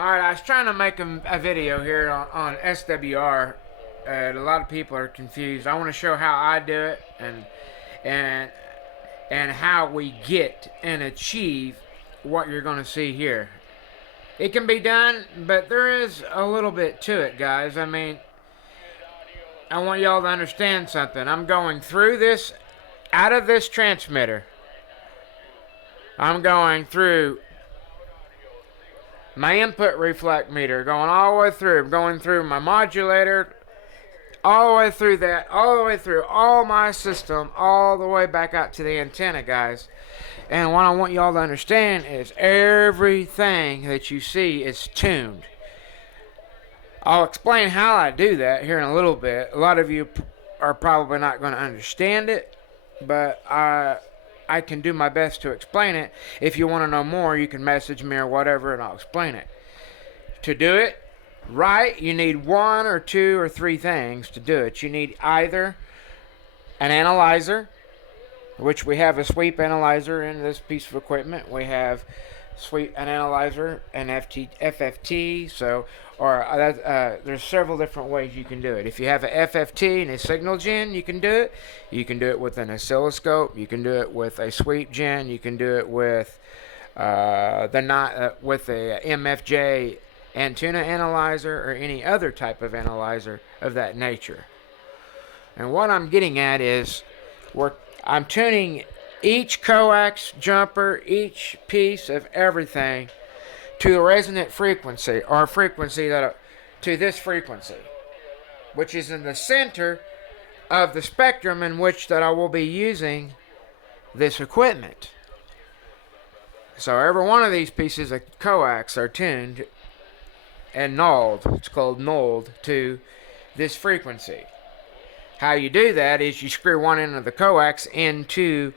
Alright, I was trying to make a video here on SWR. A lot of people are confused. I want to show how I do it and and how we get and achieve what you're going to see here. It can be done, but there is a little bit to it, guys. I mean, I want y'all to understand something. I'm going through this, out of this transmitter. I'm going through my input reflect meter, going all the way through, going through my modulator, all the way through that, all the way through all my system, all the way back out to the antenna, guys. And what I want y'all to understand is everything that you see is tuned. I'll explain how I do that here in a little bit. A lot of you are probably not going to understand it, but I can do my best to explain it. If you want to know more, you can message me or whatever, and I'll explain it. To do it right, you need one or two or three things to do it. You need either an analyzer, which we have a sweep analyzer in this piece of equipment. We have an analyzer, an FFT, there's several different ways you can do it. If you have a FFT and a signal gen, you can do it. You can do it with an oscilloscope. You can do it with a sweep gen. You can do it with with a MFJ antenna analyzer or any other type of analyzer of that nature. And what I'm getting at is I'm tuning each coax jumper, each piece of everything to the resonant frequency, or frequency to this frequency, which is in the center of the spectrum in which that I will be using this equipment. So every one of these pieces of coax are tuned and nulled. It's called nulled to this frequency. How you do that is you screw one end of the coax into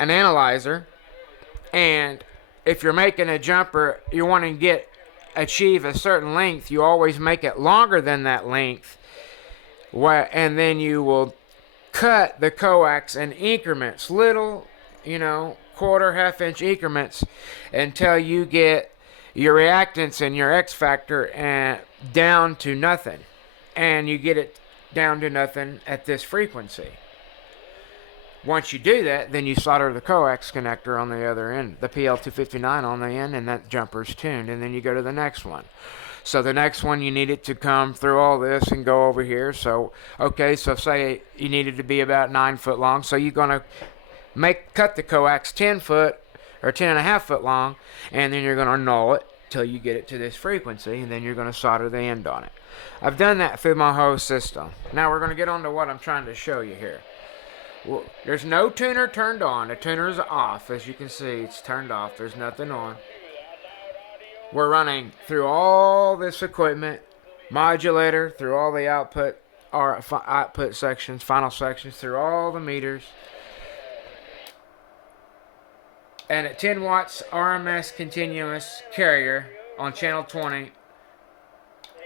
an analyzer, and if you're making a jumper, you want to achieve a certain length, you always make it longer than that length, and then you will cut the coax in increments, little, quarter, half-inch increments, until you get your reactance and your X factor down to nothing, and you get it down to nothing at this frequency. Once you do that, then you solder the coax connector on the other end, the PL259 on the end, and that jumper's tuned, and then you go to the next one. So the next one, you need it to come through all this and go over here. So say you need it to be about 9 foot long, so you're going to cut the coax 10 foot or 10.5 foot long, and then you're going to null it till you get it to this frequency, and then you're going to solder the end on it. I've done that through my whole system. Now we're going to get on to what I'm trying to show you here. Well, there's no tuner turned on. The tuner is off. As you can see, it's turned off. There's nothing on. We're running through all this equipment, modulator, through all the output sections, final sections, through all the meters. And at 10 watts RMS continuous carrier on channel 20,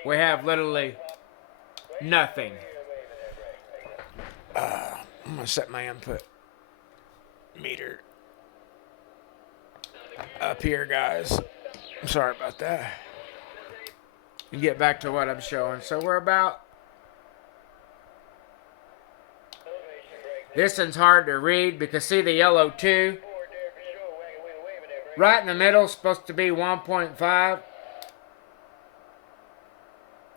we have literally nothing. I'm going to set my input meter up here, guys. I'm sorry about that. And get back to what I'm showing. So we're about... This one's hard to read because see the yellow 2? Right in the middle is supposed to be 1.5.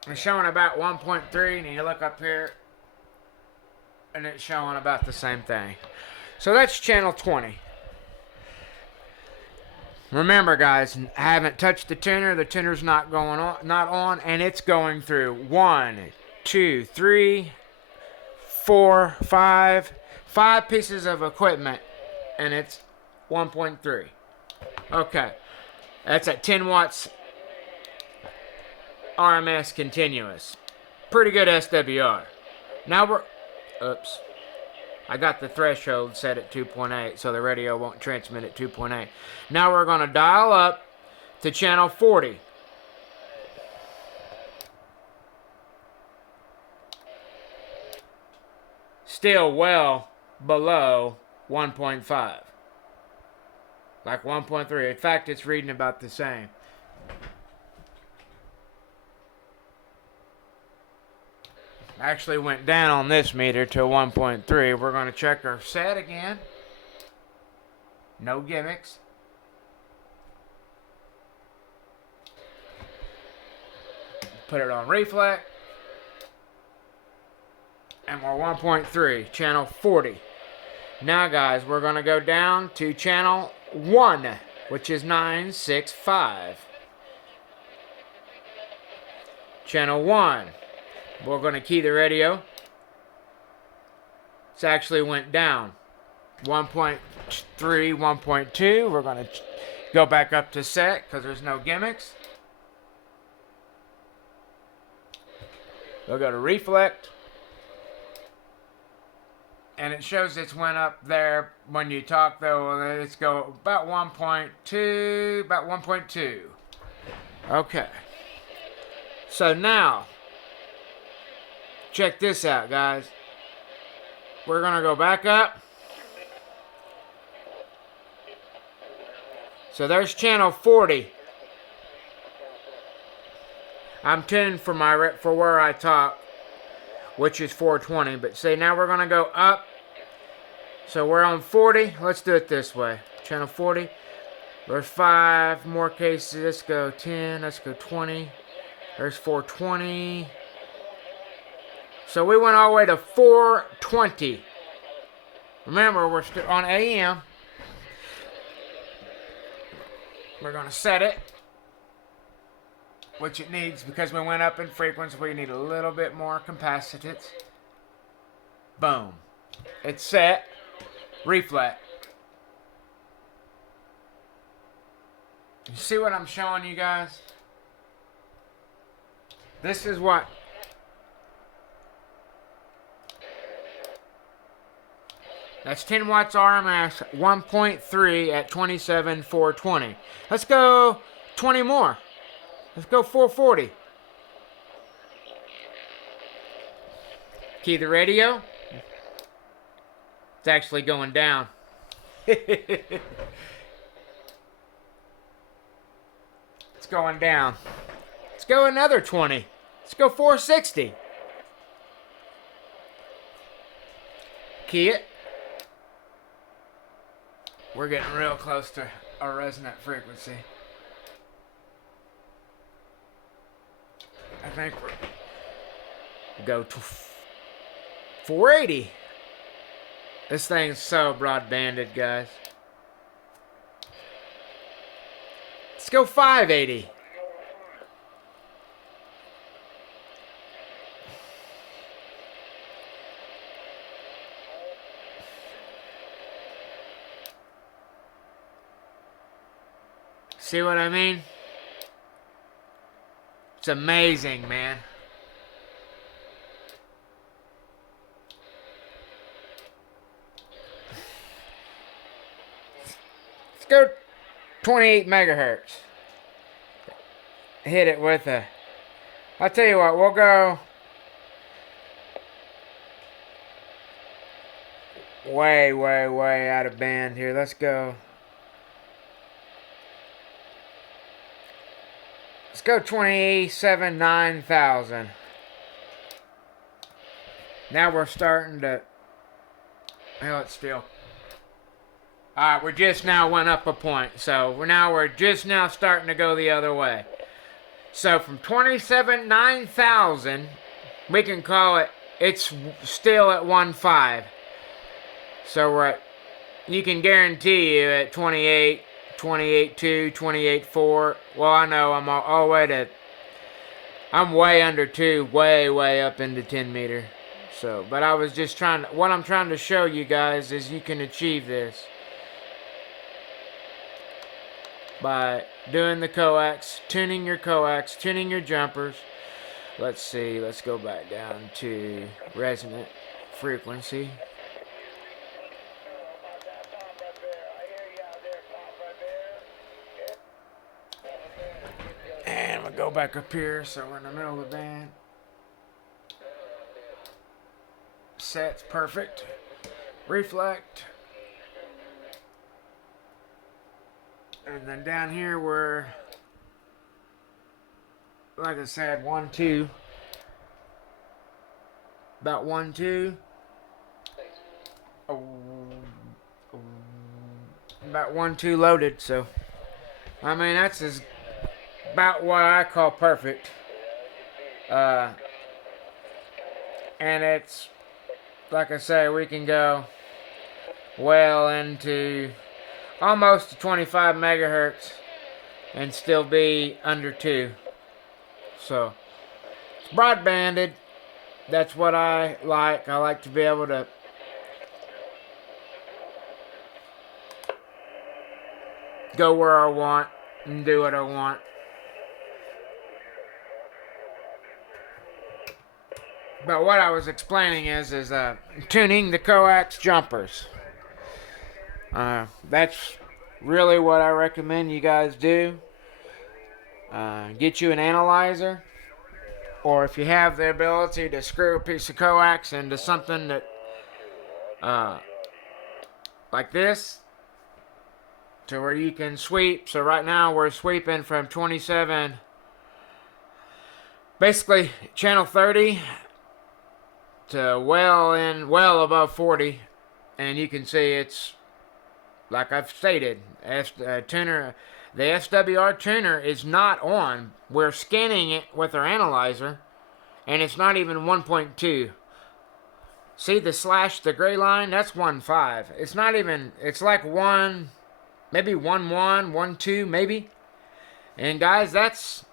It's showing about 1.3, and you look up here, and it's showing about the same thing. So that's channel 20. Remember, guys, I haven't touched the tuner. The tuner's not on, and it's going through 1, 2, 3, 4, 5 pieces of equipment, and it's 1.3. Okay, that's at 10 watts RMS continuous. Pretty good SWR. Now oops. I got the threshold set at 2.8, so the radio won't transmit at 2.8. Now we're going to dial up to channel 40. Still well below 1.5. Like 1.3. In fact, it's reading about the same. Actually went down on this meter to 1.3. We're going to check our set again. No gimmicks. Put it on reflect. And we're 1.3, channel 40. Now guys, we're going to go down to channel 1, which is 965. Channel 1. We're going to key the radio. It's actually went down. 1.3, 1.2. We're going to go back up to set because there's no gimmicks. We'll go to reflect. And it shows it's went up there when you talk though. Let's go about 1.2, about 1.2. Okay. So now, check this out, guys. We're going to go back up. So there's channel 40. I'm tuned for where I talk, which is 420. But see, now we're going to go up. So we're on 40. Let's do it this way. Channel 40. There's 5 more cases. Let's go 10. Let's go 20. There's 420. So we went all the way to 420. Remember, we're still on AM. We're going to set it, which it needs because we went up in frequency. We need a little bit more capacitance. Boom. It's set. Reflect. You see what I'm showing you guys? This is what that's 10 watts RMS, 1.3 at 27,420. Let's go 20 more. Let's go 440. Key the radio. It's actually going down. It's going down. Let's go another 20. Let's go 460. Key it. We're getting real close to our resonant frequency. I think we're go to 480. This thing's so broadbanded, guys. Let's go 580. See what I mean? It's amazing, man. Let's go 28 megahertz. Hit it with a... I'll tell you what, we'll go... way, way, way out of band here. Let's go... Let's go 27, 9,000. Now we're starting to... Hell, it's still... Alright, we're just now went up a point. So we're just now starting to go the other way. So from 27, 9,000, we can call it, it's still at 1.5. So we're at, you can guarantee you at 28, 28.2, 28.4. Well, I know I'm all the way to, I'm way under 2, way, way up into 10 meter. So, but I was just trying to, what I'm trying to show you guys is you can achieve this by doing the coax, tuning your coax, tuning your jumpers. Let's see, let's go back down to resonant frequency. And we'll go back up here, so we're in the middle of the band. Set's perfect. Reflect. And then down here we're, like I said, 1, 2. about 1.2. About 1.2 loaded, so I mean that's about what I call perfect. And it's like I say, we can go well into almost 25 megahertz and still be under 2. So it's broadbanded. That's what I like. I like to be able to go where I want and do what I want. But what I was explaining is tuning the coax jumpers. That's really what I recommend you guys do. Get you an analyzer, or if you have the ability to screw a piece of coax into something that like this, to where you can sweep. So right now we're sweeping from 27, basically channel 30 to well above 40, and you can see it's like I've stated, tuner. The SWR tuner is not on. We're scanning it with our analyzer, and it's not even 1.2. See the gray line? That's 1.5. It's not even, it's like 1, maybe 1.1, 1.2, maybe. And guys, that's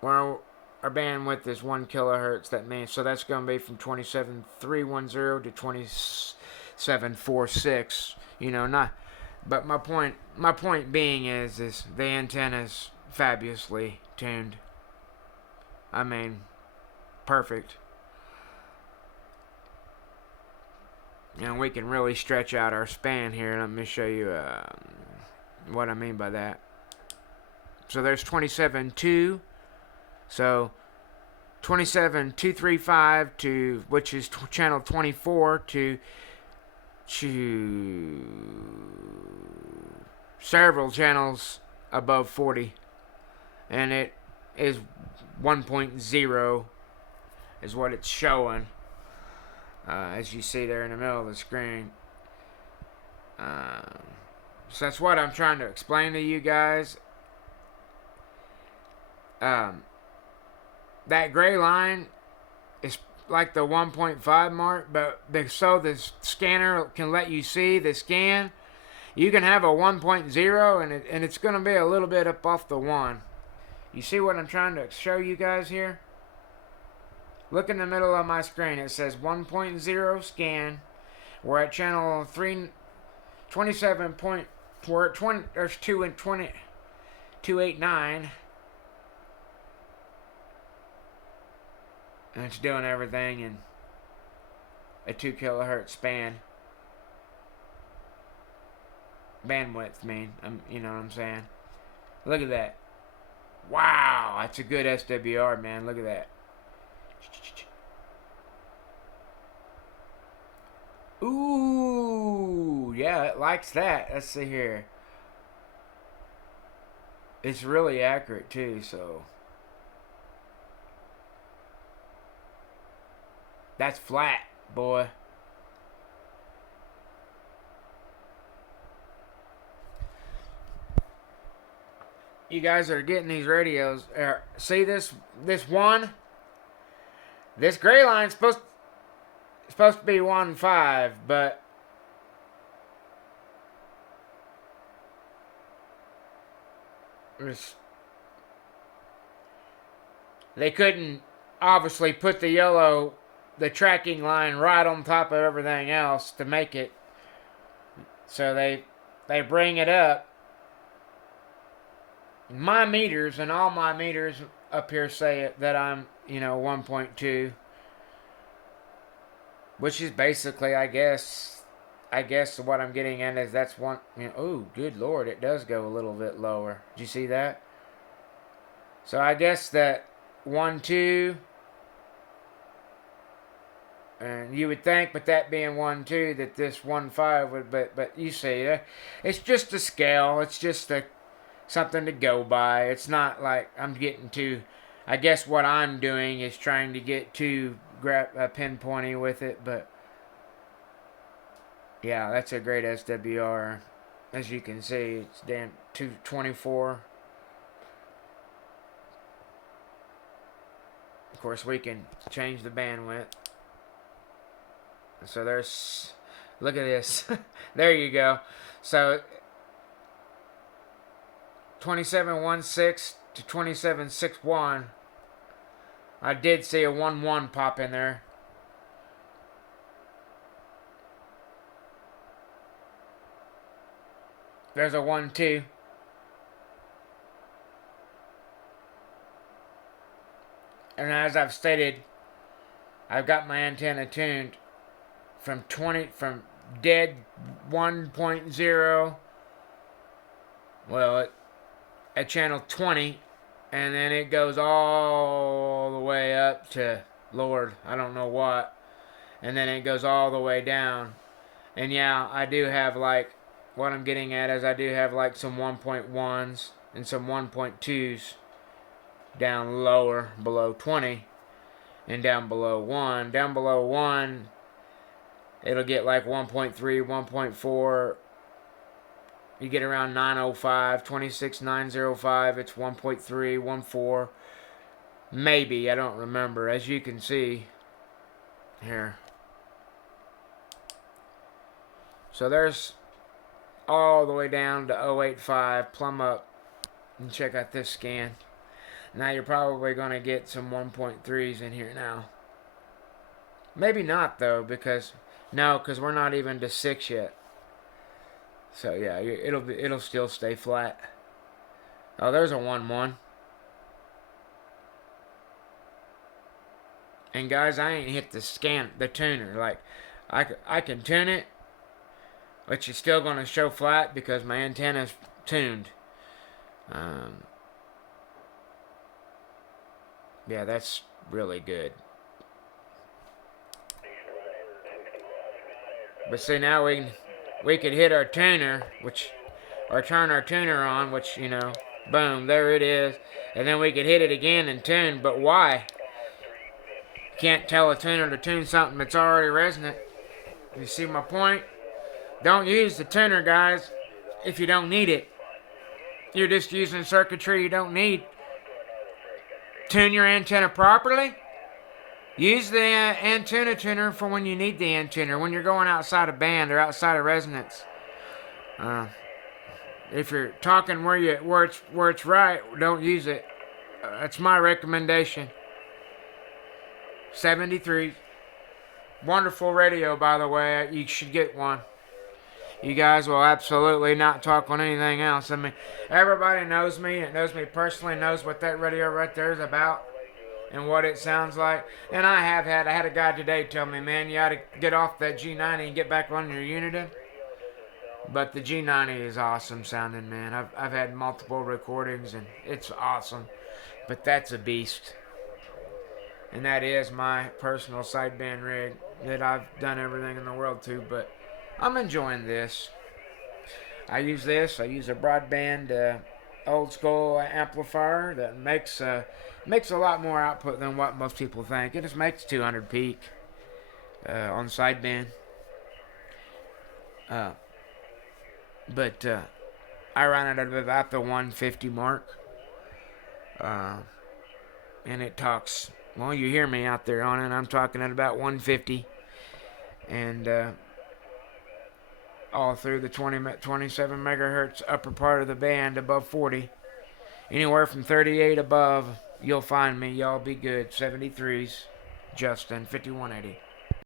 where our bandwidth is 1 kilohertz. That means, so that's going to be from 27.310 to 27.46. You know, not. But my point being is the antenna's fabulously tuned. I mean, perfect. And we can really stretch out our span here. Let me show you what I mean by that. So there's 27.2. So 27.235 to, which is channel 24, to several channels above 40, and it is 1.0 is what it's showing, as you see there in the middle of the screen. So that's what I'm trying to explain to you guys. That gray line is like the 1.5 mark, but so the scanner can let you see the scan. You can have a 1.0, and it's going to be a little bit up off the 1. You see what I'm trying to show you guys here? Look in the middle of my screen. It says 1.0 scan. We're at channel 27 point. We're at 20. There's 289. And it's doing everything in a 2 kilohertz span. Bandwidth, you know what I'm saying? Look at that. Wow, that's a good SWR, man. Look at that. Ooh, yeah, it likes that. Let's see here. It's really accurate, too, so. That's flat, boy. You guys are getting these radios. See this one? This gray line's supposed to be 1.5, but they couldn't obviously put the tracking line right on top of everything else to make it. So they bring it up. My meters and all my meters up here say that I'm, 1.2, which is basically, I guess what I'm getting at is that's one. Oh, good Lord, it does go a little bit lower. Did you see that? So I guess that 1.2. And you would think, but that being 1.2, that this 1.5 would, but you see, it's just a scale. It's just something to go by. It's not like I'm getting to. I guess what I'm doing is trying to get to pinpointy with it, but yeah, that's a great SWR. As you can see, it's damn 224. Of course, we can change the bandwidth. So there's, look at this. There you go. So 2716 to 2761. I did see a 1-1 pop in there. There's a 1-2. And as I've stated, I've got my antenna tuned from dead 1.0, well, at channel 20, and then it goes all the way up to, Lord, I don't know what, and then it goes all the way down. And yeah, I do have, like, what I'm getting at is I do have like some 1.1s and some 1.2s down lower below 20, and down below 1. Down below 1, it'll get like 1.3, 1.4. You get around 905, 26905, it's 1.3, 1.4. Maybe, I don't remember. As you can see here. So there's all the way down to 085, plumb up, and check out this scan. Now you're probably going to get some 1.3s in here now. Maybe not though, because we're not even to 6 yet. So yeah, it'll still stay flat. Oh, there's a 1-1. And guys, I ain't hit the tuner. Like, I can tune it, but you're still going to show flat because my antenna's tuned. Yeah, that's really good. But see, now we could hit our tuner, or turn our tuner on, which, you know, boom, there it is. And then we could hit it again and tune, but why? Can't tell a tuner to tune something that's already resonant. You see my point? Don't use the tuner, guys, if you don't need it. You're just using circuitry you don't need. Tune your antenna properly. Use the antenna tuner for when you need the antenna, when you're going outside of band or outside of resonance. If you're talking where it's right, don't use it. That's my recommendation. 73. Wonderful radio, by the way. You should get one. You guys will absolutely not talk on anything else. I mean, everybody knows me, and knows me personally, knows what that radio right there is about and what it sounds like. And I had a guy today tell me, man, you ought to get off that G90 and get back on your Uniden. But the G90 is awesome sounding, man. I've had multiple recordings, and it's awesome. But that's a beast. And that is my personal sideband rig that I've done everything in the world to, but I'm enjoying this. I use a broadband old school amplifier that makes a lot more output than what most people think. It just makes 200 peak on sideband. But I run it at about the 150 mark. And it talks, well, you hear me out there on it. I'm talking at about 150. And all through the 27 megahertz upper part of the band above 40. Anywhere from 38 above, you'll find me. Y'all be good. 73s, Justin, 5180.